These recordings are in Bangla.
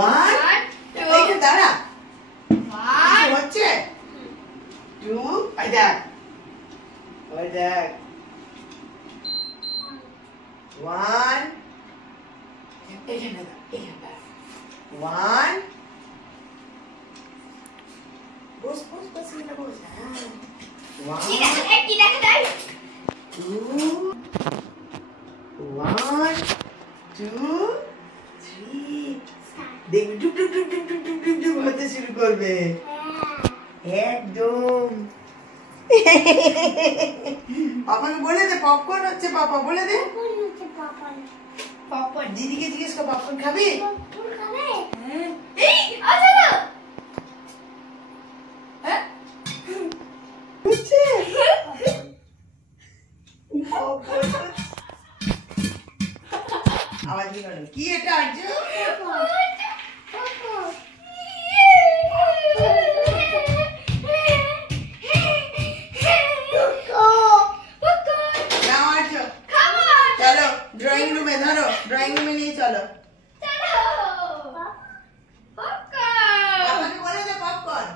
1 2 দাঁড়া 1 হচ্ছে 2 ওই দেখ 1 এখানে 1 বস এখানে বস ঠিক আছে একই দেখা যায় 2 1 2 3 দেখবি টুক টুক টুক টুক টুক টুক টুক টুক হতে শুরু করবে একদম পাপাকে বলে দে পপকর্ন হচ্ছে পাপা বলে দে পপকর্ন দিদিকে জিজ্ঞেস কর পপকর্ন খাবি এই আচ্ছা না হ্যাঁ হচ্ছে আওয়াজ দিল কি এটা আর্য ड्राइंग रूम में धरो ड्राइंग रूम में नहीं चलो पॉपकॉर्न बोले दे पॉपकॉर्न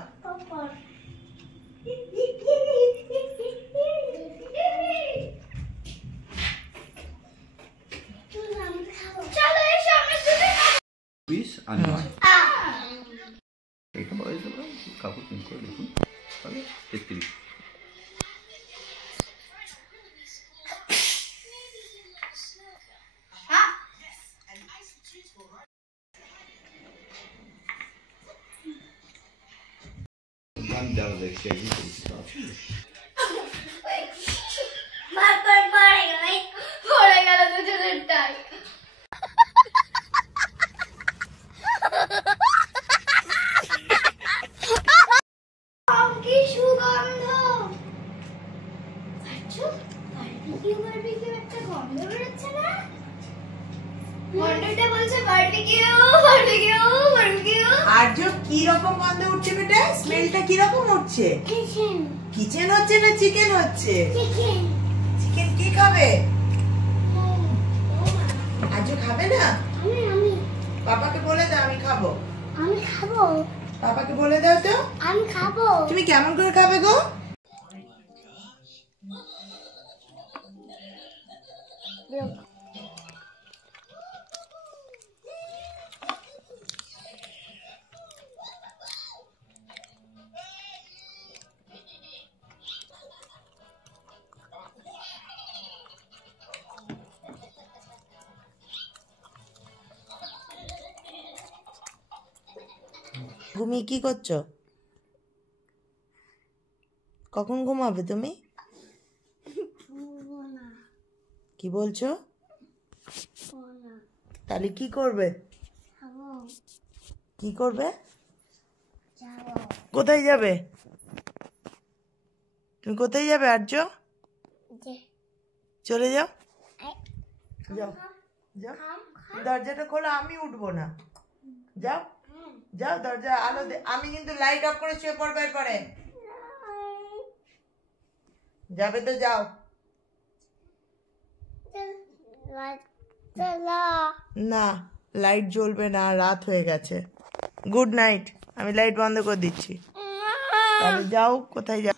चलो ये सामने से 20 আনবা এটা বয়স হলো কাপড় চেঞ্জ করে দেখুন তাহলে 33 Down the shady stuff. পড়ে গেল দুজনের টাই কি সুগন্ধ আচ্ছা বারবিকিউ একটা গন্ধ বেরোচ্ছে না গন্ধটা বলছে বারবিকিউ আর্য কি রকম গন্ধ উঠছে বেটা স্মেলটা কি রকম উঠছে কিচেন হচ্ছে না চিকেন হচ্ছে চিকেন কি খাবে আর্য খাবে না আমি পাপাকে বলে দাও আমি খাবো খাবো পাপাকে বলে দাও তো আমি খাবো তুমি কেমন করে খাবে গো ঘুমিয়ে কি করছো কখন ঘুমাবে তুমি কি বলছো তাহলে কি করবে কি করবে কোথায় যাবে তুমি কোথায় যাবে আর্য চলে যাও যাও যাও দরজাটা খোলো আমি উঠবো না যাও যাও দরজা আলো দে আমি কিন্তু লাইট অফ করে শুয়ে পড়বো এরপরে যাবে তো যাও না লাইট জ্বলবে না রাত হয়ে গেছে গুড নাইট আমি লাইট বন্ধ করে দিচ্ছি তাহলে যাও কোথায় যাও